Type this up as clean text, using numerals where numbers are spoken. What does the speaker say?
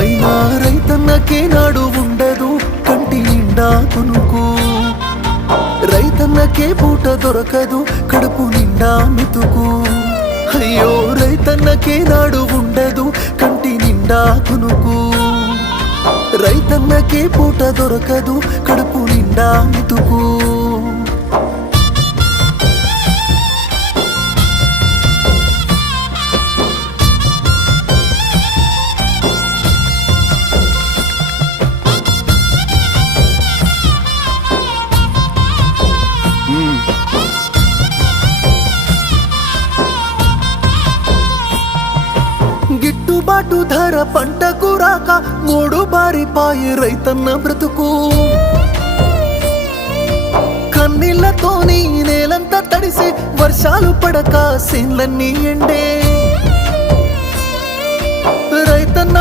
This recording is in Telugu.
అయినా రైతన్నకే నాడు ఉండదు కంటి నిండా కొనుకు, రైతన్నకే పూట దొరకదు కడుపు నిండా మెతుకు. అయ్యో రైతన్నకే నాడు ఉండదు కంటి నిండా కొనుకు, రైతన్నకే పూట దొరకదు కడుపు నిండా మెతుకు. గిట్టుబాటు ధర పంటకు రాక మూడు బారిపాయి రైతన్న బ్రతుకు. కన్నీళ్లతోని నేలంతా తడిసి వర్షాలు పడక సేన్లన్నీ ఎండే రైతన్న